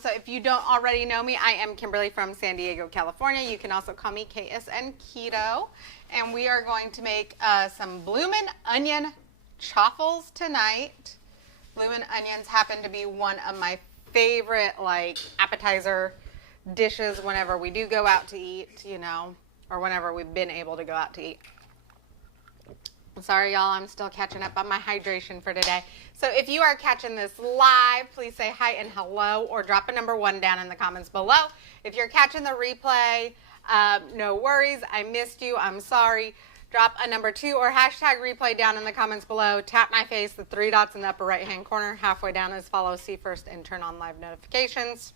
So if you don't already know me, I am Kimberly from San Diego, California. You can also call me KSN Keto. And we are going to make some bloomin' onion chaffles tonight. Bloomin' onions happen to be one of my favorite appetizer dishes whenever we do go out to eat, or whenever we've been able to go out to eat. Sorry, y'all, I'm still catching up on my hydration for today. So if you are catching this live, please say hi and hello, or drop a number 1 down in the comments below. If you're catching the replay, no worries, I missed you, I'm sorry. Drop a number 2 or hashtag replay down in the comments below. Tap my face, the 3 dots in the upper right hand corner. Halfway down is follow, see first, and turn on live notifications.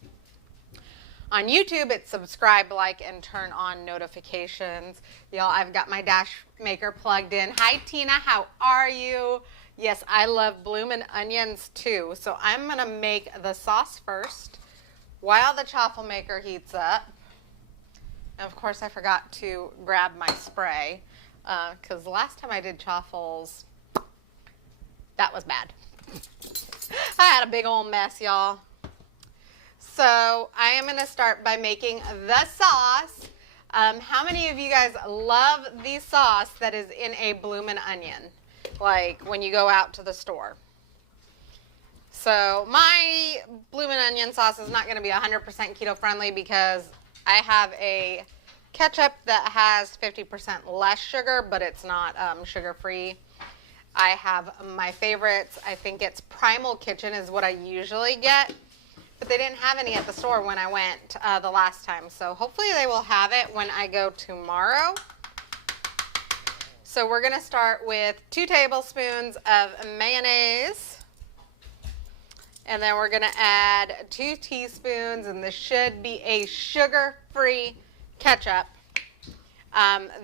On YouTube, it's subscribe, like, and turn on notifications. Y'all, I've got my dash maker plugged in. Hi, Tina. How are you? Yes, I love bloomin' onions, too. So I'm going to make the sauce first while the chaffle maker heats up. And, of course, I forgot to grab my spray because the last time I did chaffles, that was bad. I had a big old mess, y'all. So I am going to start by making the sauce. How many of you guys love the sauce that is in a bloomin' onion, like when you go out to the store? So my bloomin' onion sauce is not going to be 100% keto friendly because I have a ketchup that has 50% less sugar, but it's not sugar free. I have my favorites. I think it's Primal Kitchen is what I usually get. But they didn't have any at the store when I went the last time. So hopefully they will have it when I go tomorrow. So we're going to start with 2 tablespoons of mayonnaise. And then we're going to add 2 teaspoons, and this should be a sugar-free ketchup.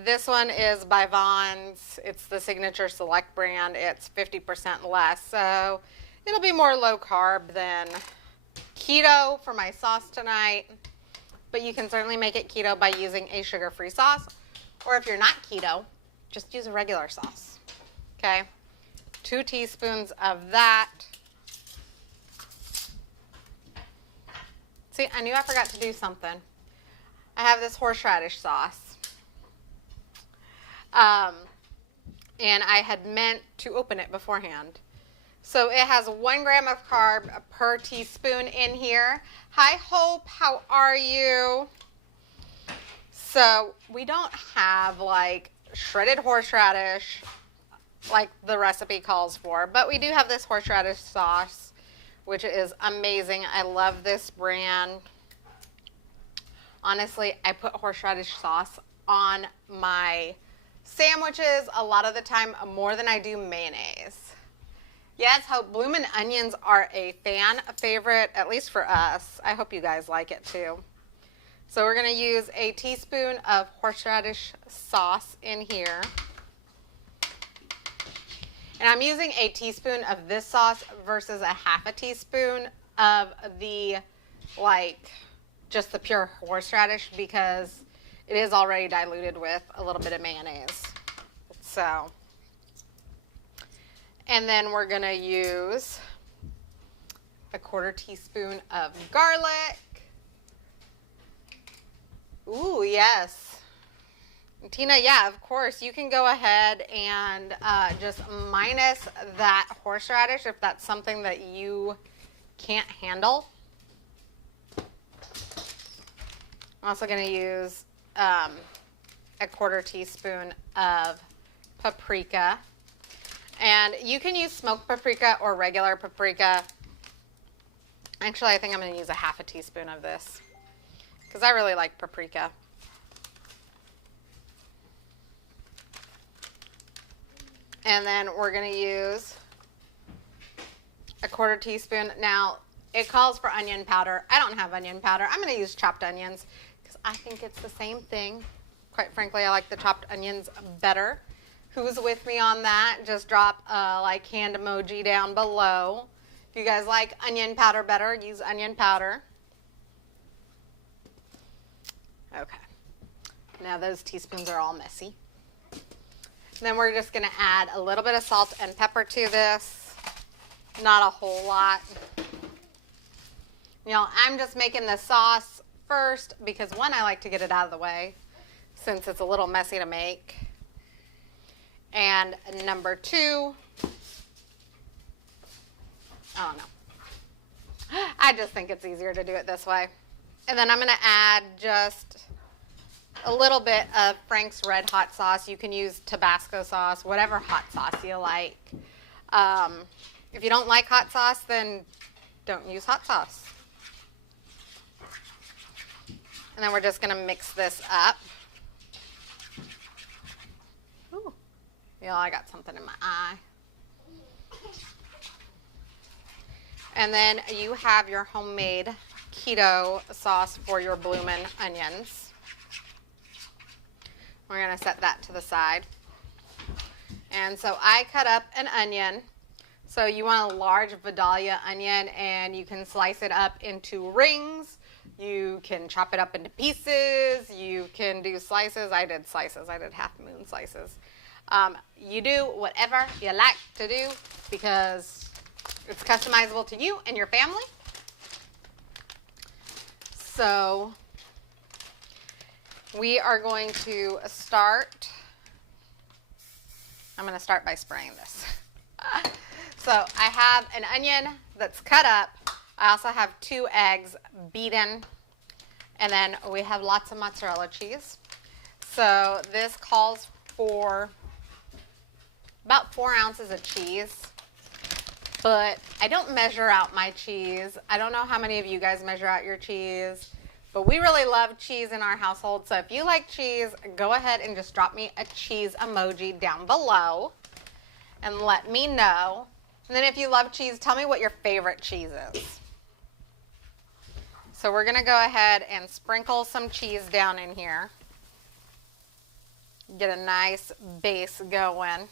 This one is by Vons. It's the Signature Select brand. It's 50% less. So it'll be more low carb than keto for my sauce tonight, but you can certainly make it keto by using a sugar-free sauce, or if you're not keto, just use a regular sauce. Okay, 2 teaspoons of that. See, I knew I forgot to do something. I have this horseradish sauce, and I had meant to open it beforehand. So it has 1 gram of carb per teaspoon in here. Hi, Hope. How are you? So we don't have shredded horseradish like the recipe calls for, but we do have this horseradish sauce, which is amazing. I love this brand. Honestly, I put horseradish sauce on my sandwiches a lot of the time, more than I do mayonnaise. Yes, Hope, bloomin' onions are a fan favorite, at least for us. I hope you guys like it too. So we're going to use a teaspoon of horseradish sauce in here. And I'm using a teaspoon of this sauce versus a half a teaspoon of the, just the pure horseradish because it is already diluted with a little bit of mayonnaise. So... and then we're going to use a 1/4 teaspoon of garlic. Ooh, yes. Tina, yeah, of course. You can go ahead and just minus that horseradish if that's something that you can't handle. I'm also going to use a 1/4 teaspoon of paprika. And you can use smoked paprika or regular paprika. Actually, I think I'm going to use a half a teaspoon of this because I really like paprika. And then we're going to use a 1/4 teaspoon. Now, it calls for onion powder. I don't have onion powder. I'm going to use chopped onions because I think it's the same thing. Quite frankly, I like the chopped onions better. Who's with me on that? Just drop a hand emoji down below. If you guys like onion powder better, use onion powder. Okay. Now those teaspoons are all messy. Then we're just going to add a little bit of salt and pepper to this. Not a whole lot. You know, I'm just making the sauce first because one, I like to get it out of the way since it's a little messy to make. And number two, I don't know. I just think it's easier to do it this way. And then I'm going to add just a little bit of Frank's Red Hot sauce. You can use Tabasco sauce, whatever hot sauce you like. If you don't like hot sauce, then don't use hot sauce. And then we're just going to mix this up. Ooh, you know, I got something in my eye. And then you have your homemade keto sauce for your bloomin' onions. We're going to set that to the side. And so I cut up an onion. So you want a large Vidalia onion, and you can slice it up into rings. You can chop it up into pieces. You can do slices. I did slices. I did half moon slices. You do whatever you like to do because it's customizable to you and your family. So we are going to start. I'm going to start by spraying this. So I have an onion that's cut up. I also have 2 eggs beaten. And then we have lots of mozzarella cheese. So this calls for about 4 ounces of cheese. But I don't measure out my cheese. I don't know how many of you guys measure out your cheese. But we really love cheese in our household. So if you like cheese, go ahead and just drop me a cheese emoji down below. And let me know. And then if you love cheese, tell me what your favorite cheese is. So we're going to go ahead and sprinkle some cheese down in here. Get a nice base going.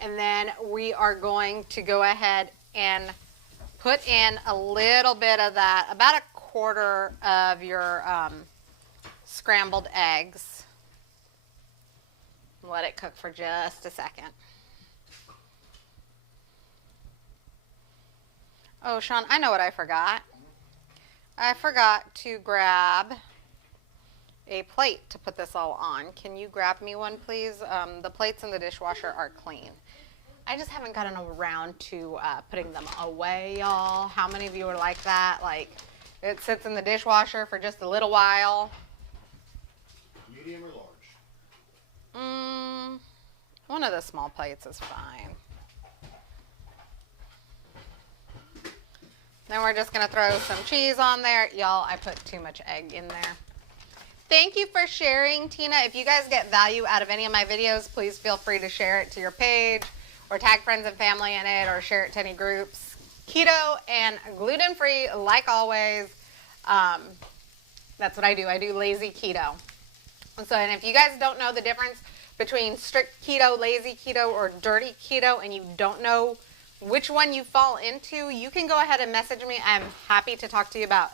And then we are going to go ahead and put in a little bit of that, about 1/4 of your scrambled eggs. Let it cook for just a second. Oh, Sean, I know what I forgot. I forgot to grab a plate to put this all on. Can you grab me one, please? The plates in the dishwasher are clean. I just haven't gotten around to putting them away, y'all. How many of you are like that? Like, it sits in the dishwasher for just a little while. Medium or large? One of the small plates is fine. Then we're just going to throw some cheese on there. Y'all, I put too much egg in there. Thank you for sharing, Tina. If you guys get value out of any of my videos, please feel free to share it to your page or tag friends and family in it or share it to any groups. Keto and gluten-free, like always. That's what I do. I do lazy keto. And if you guys don't know the difference between strict keto, lazy keto, or dirty keto, and you don't know which one you fall into, you can go ahead and message me. I'm happy to talk to you about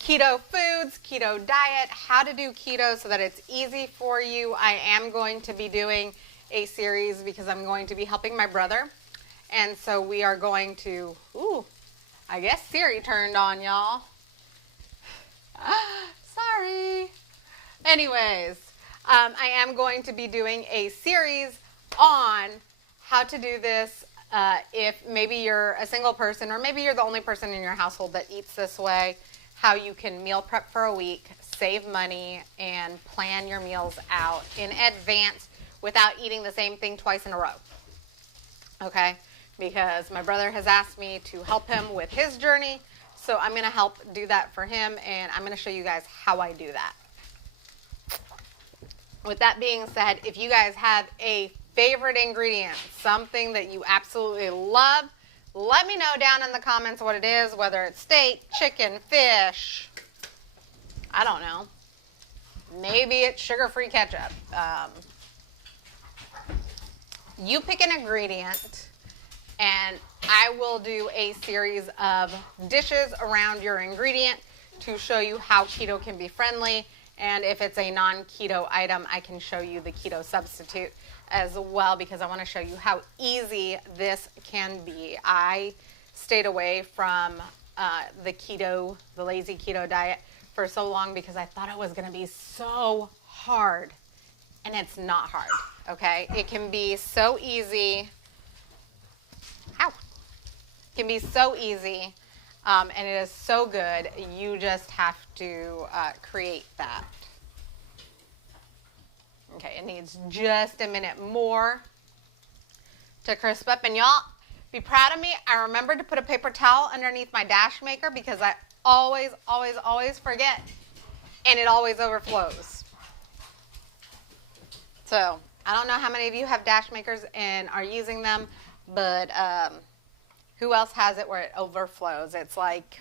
keto foods, keto diet, how to do keto so that it's easy for you. I am going to be doing a series because I'm going to be helping my brother. And so we are going to, I guess Siri turned on, y'all. Sorry. Anyways, I am going to be doing a series on how to do this if maybe you're a single person or maybe you're the only person in your household that eats this way, how you can meal prep for a week, save money, and plan your meals out in advance without eating the same thing twice in a row. Okay? Because my brother has asked me to help him with his journey, so I'm going to help do that for him, and I'm going to show you guys how I do that. With that being said, if you guys have a favorite ingredient, something that you absolutely love, let me know down in the comments what it is, whether it's steak, chicken, fish, I don't know. Maybe it's sugar-free ketchup. You pick an ingredient, and I will do a series of dishes around your ingredient to show you how keto can be friendly. And if it's a non-keto item, I can show you the keto substitute as well, because I want to show you how easy this can be. I stayed away from the lazy keto diet for so long because I thought it was going to be so hard, and it's not hard, okay? It can be so easy. Ow. It can be so easy, and it is so good. You just have to create that. Okay, it needs just a minute more to crisp up. And y'all, be proud of me. I remembered to put a paper towel underneath my dash maker because I always, always, always forget. And it always overflows. So, I don't know how many of you have dash makers and are using them, but who else has it where it overflows? It's like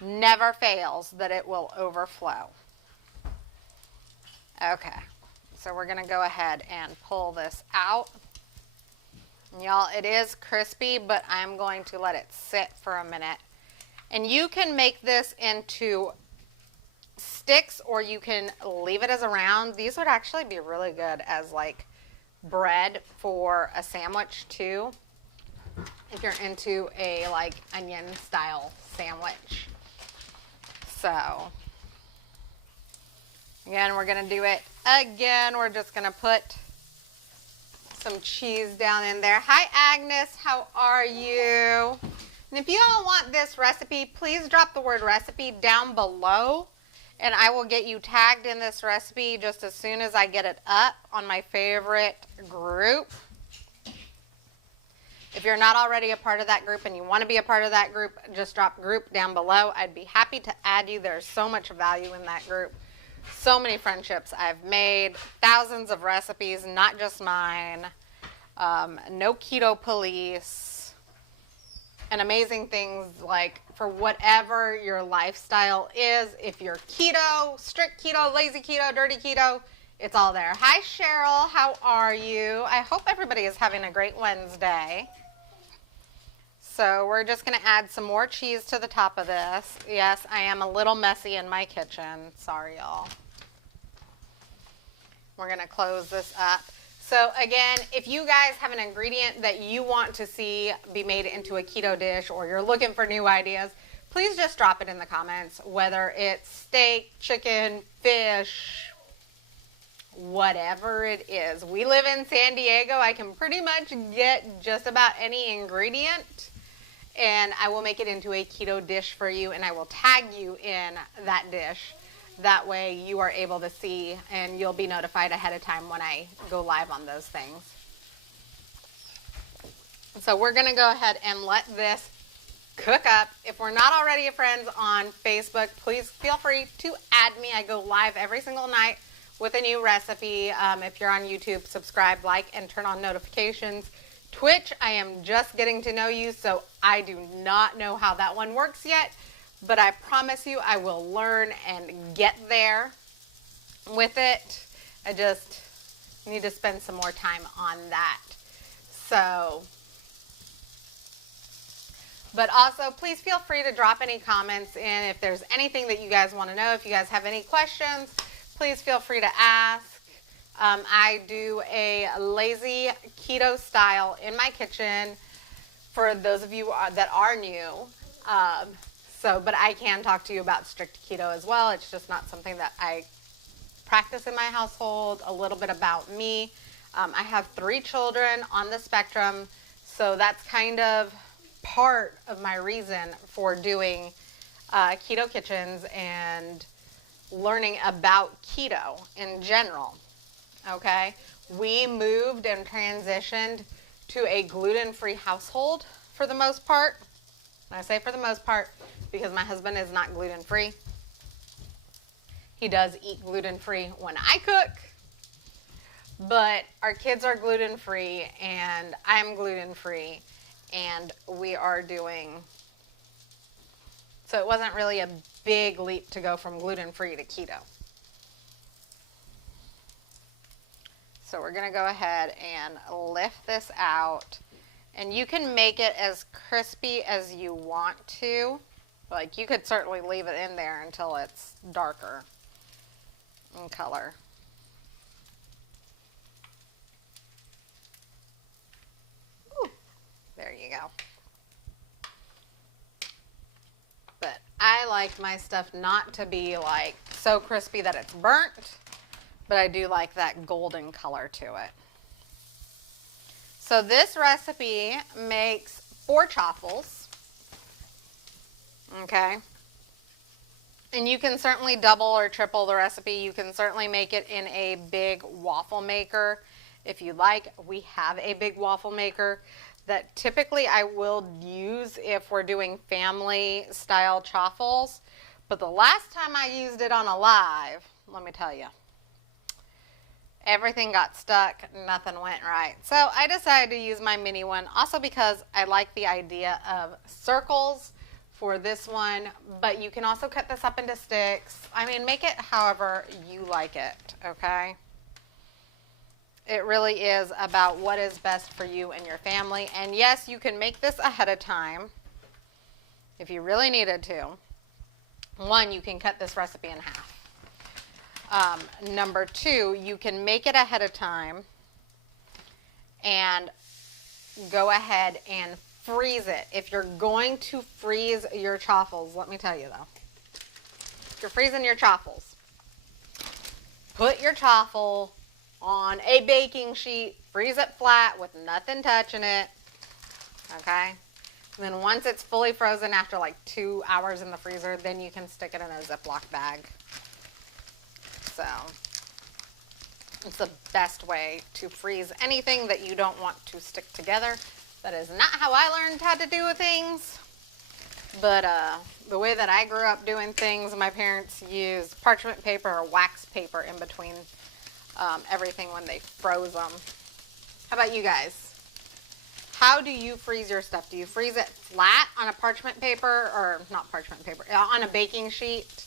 never fails that it will overflow. Okay. So we're going to go ahead and pull this out. Y'all, it is crispy, but I'm going to let it sit for a minute. And you can make this into sticks or you can leave it as a round. These would actually be really good as like bread for a sandwich too, if you're into a like onion style sandwich. So again, we're going to do it again. We're just going to put some cheese down in there. Hi, Agnes. How are you? And if you all want this recipe, please drop the word recipe down below, and I will get you tagged in this recipe just as soon as I get it up on my favorite group. If you're not already a part of that group and you want to be a part of that group, just drop group down below. I'd be happy to add you. There's so much value in that group. So many friendships I've made, thousands of recipes, not just mine, no keto police, and amazing things like for whatever your lifestyle is. If you're keto, strict keto, lazy keto, dirty keto, it's all there. Hi, Cheryl. How are you? I hope everybody is having a great Wednesday. So we're just going to add some more cheese to the top of this. Yes, I am a little messy in my kitchen. Sorry, y'all. We're going to close this up. So again, if you guys have an ingredient that you want to see be made into a keto dish or you're looking for new ideas, please just drop it in the comments, whether it's steak, chicken, fish, whatever it is. We live in San Diego. I can pretty much get just about any ingredient, and I will make it into a keto dish for you, and I will tag you in that dish. That way you are able to see, and you'll be notified ahead of time when I go live on those things. So we're going to go ahead and let this cook up. If we're not already friends on Facebook, please feel free to add me. I go live every single night with a new recipe. If you're on YouTube, subscribe, like, and turn on notifications. Twitch, I am just getting to know you, so I do not know how that one works yet, but I promise you I will learn and get there with it. I just need to spend some more time on that. So, but also please feel free to drop any comments in if there's anything that you guys want to know. If you guys have any questions, please feel free to ask. I do a lazy keto style in my kitchen for those of you that are new. But I can talk to you about strict keto as well. It's just not something that I practice in my household. A little bit about me. I have 3 children on the spectrum, so that's kind of part of my reason for doing keto kitchens and learning about keto in general. Okay, we moved and transitioned to a gluten-free household for the most part. And I say for the most part because my husband is not gluten-free. He does eat gluten-free when I cook, but our kids are gluten-free and I'm gluten-free, and we are doing, so it wasn't really a big leap to go from gluten-free to keto. So we're going to go ahead and lift this out. And you can make it as crispy as you want to. Like, you could certainly leave it in there until it's darker in color. Ooh, there you go. I like my stuff not to be like so crispy that it's burnt, but I do like that golden color to it. So this recipe makes 4 chaffles, okay? And you can certainly double or triple the recipe. You can certainly make it in a big waffle maker if you like. We have a big waffle maker that typically I will use if we're doing family style chaffles. But the last time I used it on a live, let me tell you, everything got stuck, nothing went right. So I decided to use my mini one, also because I like the idea of circles for this one, but you can also cut this up into sticks. I mean, make it however you like it, okay? It really is about what is best for you and your family. And yes, you can make this ahead of time if you really needed to. One, you can cut this recipe in half. Number 2, you can make it ahead of time and go ahead and freeze it. If you're going to freeze your chaffles, let me tell you though, if you're freezing your chaffles, put your chaffle on a baking sheet, freeze it flat with nothing touching it, okay? And then once it's fully frozen after like 2 hours in the freezer, then you can stick it in a Ziploc bag. So it's the best way to freeze anything that you don't want to stick together. That is not how I learned how to do things. But the way that I grew up doing things, my parents used parchment paper or wax paper in between everything when they froze them. How about you guys? How do you freeze your stuff? Do you freeze it flat on a parchment paper, or not parchment paper, on a baking sheet?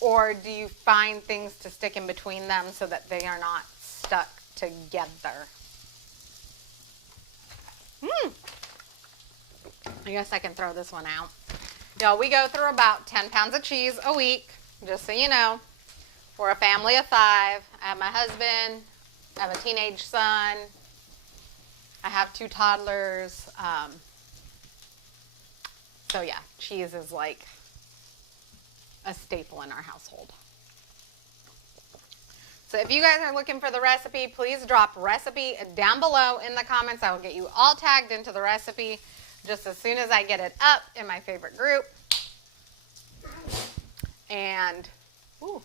Or do you find things to stick in between them so that they are not stuck together? I guess I can throw this one out. Y'all, we go through about 10 pounds of cheese a week, just so you know. We're a family of 5. I have my husband, I have a teenage son, I have 2 toddlers. So yeah, cheese is like a staple in our household. So if you guys are looking for the recipe, please drop recipe down below in the comments. I will get you all tagged into the recipe just as soon as I get it up in my favorite group. And, ooh.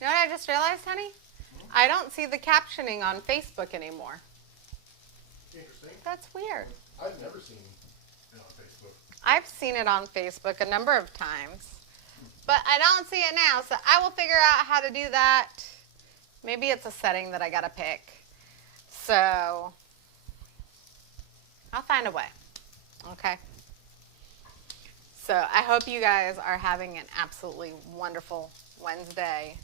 You know what I just realized, honey? I don't see the captioning on Facebook anymore. Interesting. That's weird. I've never seen it on Facebook. I've seen it on Facebook a number of times, but I don't see it now, so I will figure out how to do that. Maybe it's a setting that I gotta pick. So I'll find a way, okay? So I hope you guys are having an absolutely wonderful Wednesday.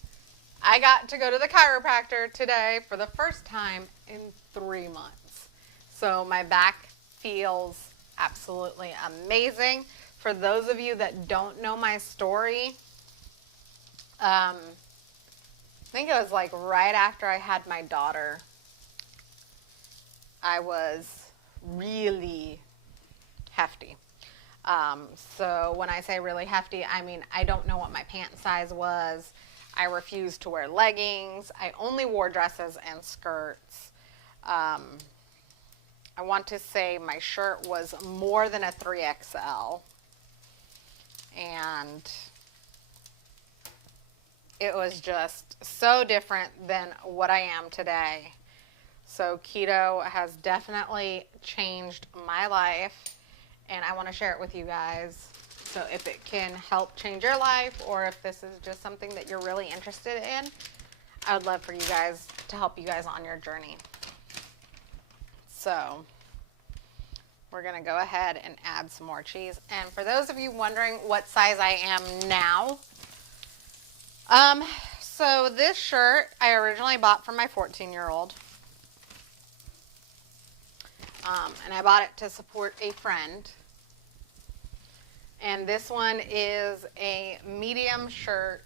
I got to go to the chiropractor today for the first time in 3 months. So my back feels absolutely amazing. For those of you that don't know my story, I think it was like right after I had my daughter, I was really hefty. So when I say really hefty, I mean I don't know what my pant size was. I refused to wear leggings. I only wore dresses and skirts. I want to say my shirt was more than a 3XL. And it was just so different than what I am today. So keto has definitely changed my life, and I want to share it with you guys. So if it can help change your life, or if this is just something that you're really interested in, I would love for you guys to help you guys on your journey. So we're going to go ahead and add some more cheese. And for those of you wondering what size I am now, so this shirt I originally bought for my 14-year-old. And I bought it to support a friend. And this one is a medium shirt.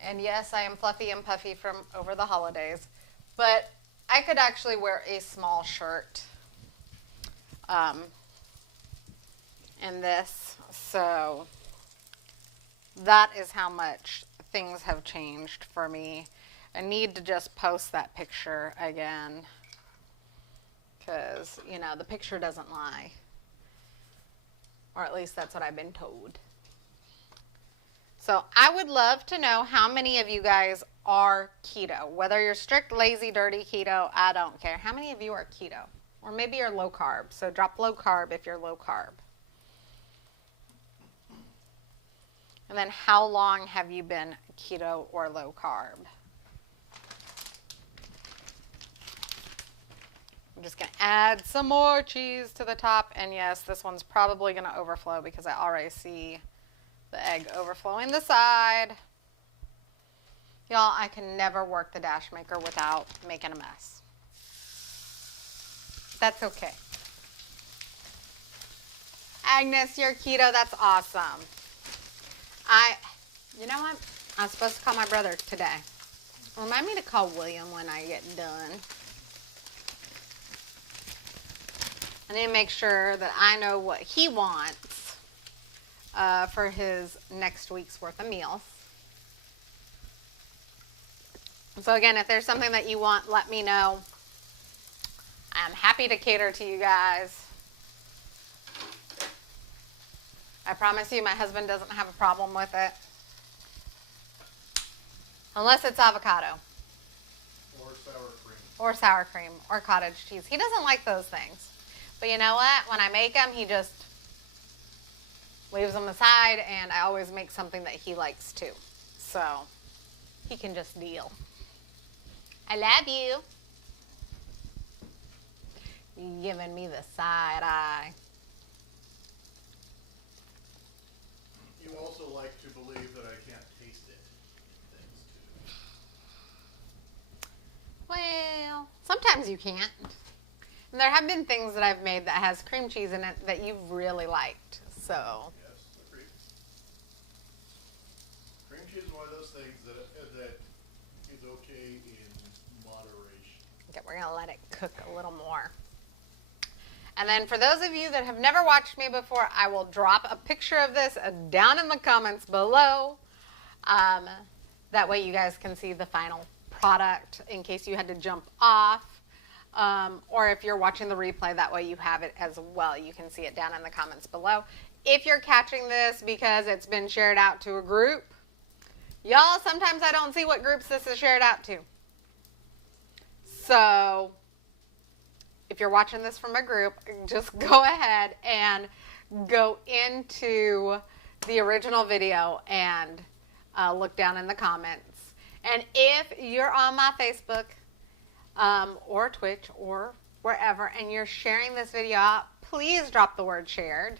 And yes, I am fluffy and puffy from over the holidays. But I could actually wear a small shirt. in this. So that is how much things have changed for me. I need to just post that picture again because, you know, the picture doesn't lie. Or at least that's what I've been told. So I would love to know how many of you guys are keto. Whether you're strict, lazy, dirty keto, I don't care. How many of you are keto? Or maybe you're low carb. So drop low carb if you're low carb. And then how long have you been keto or low carb? I'm just going to add some more cheese to the top. And yes, this one's probably going to overflow because I already see the egg overflowing the side. Y'all, I can never work the dash maker without making a mess. That's okay. Agnes, you're keto. That's awesome. You know what? I'm supposed to call my brother today. Remind me to call William when I get done. I need to make sure that I know what he wants for his next week's worth of meals. So again, if there's something that you want, let me know. I'm happy to cater to you guys. I promise you my husband doesn't have a problem with it. Unless it's avocado. Or sour cream. Or sour cream. Or cottage cheese. He doesn't like those things. But you know what? When I make them, he just leaves them aside, and I always make something that he likes too. So he can just deal. I love you. You're giving me the side eye. You also like to believe that I can't taste it. Things too. Well, sometimes you can't. And there have been things that I've made that has cream cheese in it that you've really liked. So. Yes, agreed. Cream cheese is one of those things that is okay in moderation. Okay, we're gonna let it cook a little more. And then for those of you that have never watched me before, I will drop a picture of this down in the comments below. That way you guys can see the final product in case you had to jump off. Or if you're watching the replay, that way you have it as well. You can see it down in the comments below. If you're catching this because it's been shared out to a group, y'all, sometimes I don't see what groups this is shared out to. So if you're watching this from a group, just go ahead and go into the original video and look down in the comments. And if you're on my Facebook or Twitch or wherever and you're sharing this video out, please drop the word shared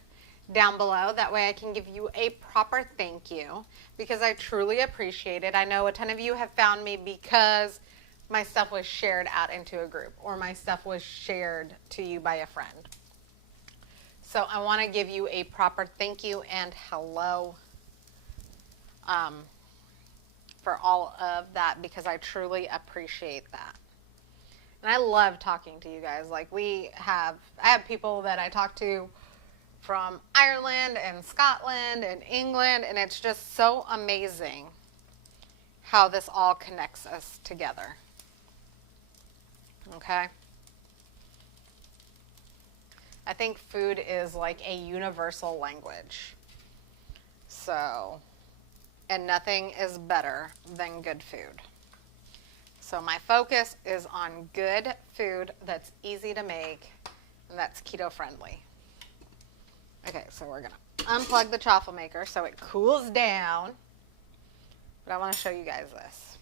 down below. That way I can give you a proper thank you because I truly appreciate it. I know a ton of you have found me because my stuff was shared out into a group or my stuff was shared to you by a friend. So I want to give you a proper thank you and hello for all of that because I truly appreciate that. And I love talking to you guys. Like I have people that I talk to from Ireland and Scotland and England, and it's just so amazing how this all connects us together. Okay? I think food is like a universal language. So, and nothing is better than good food. So my focus is on good food that's easy to make and that's keto friendly. Okay, so we're going to unplug the chaffle maker so it cools down. But I want to show you guys this.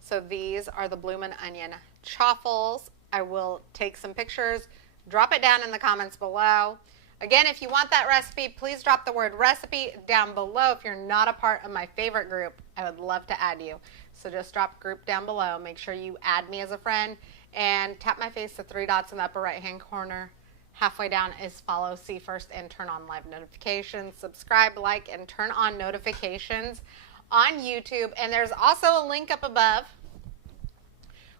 So these are the bloomin' onion chaffles. I will take some pictures, drop it down in the comments below. Again, if you want that recipe, please drop the word recipe down below. If you're not a part of my favorite group, I would love to add you. So just drop group down below. Make sure you add me as a friend and tap my face, the three dots in the upper right hand corner. Halfway down is follow, see first, and turn on live notifications. Subscribe, like, and turn on notifications on YouTube. And there's also a link up above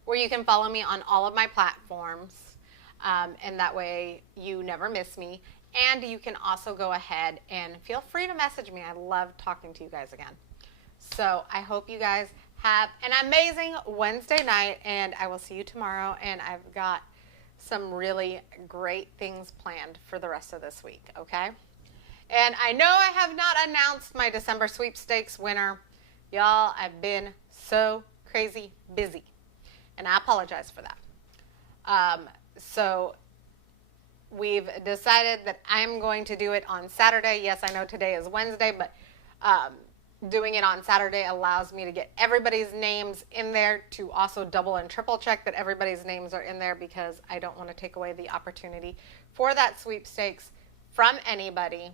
where you can follow me on all of my platforms. And that way you never miss me. And you can also go ahead and feel free to message me. I love talking to you guys again. So I hope you guys have an amazing Wednesday night, and I will see you tomorrow. And I've got some really great things planned for the rest of this week, okay? And I know I have not announced my December sweepstakes winner. Y'all, I've been so crazy busy, and I apologize for that. So we've decided that I'm going to do it on Saturday. Yes, I know today is Wednesday, but doing it on Saturday allows me to get everybody's names in there, to also double and triple check that everybody's names are in there, because I don't want to take away the opportunity for that sweepstakes from anybody.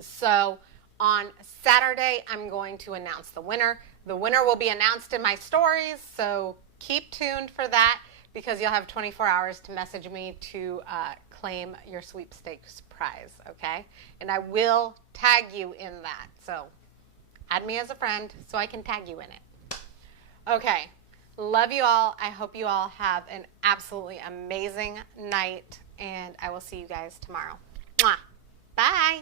So on Saturday, I'm going to announce the winner. The winner will be announced in my stories, so keep tuned for that, because you'll have 24 hours to message me to claim your sweepstakes prize, okay? And I will tag you in that. So add me as a friend so I can tag you in it. Okay, love you all. I hope you all have an absolutely amazing night, and I will see you guys tomorrow. Mwah. Bye.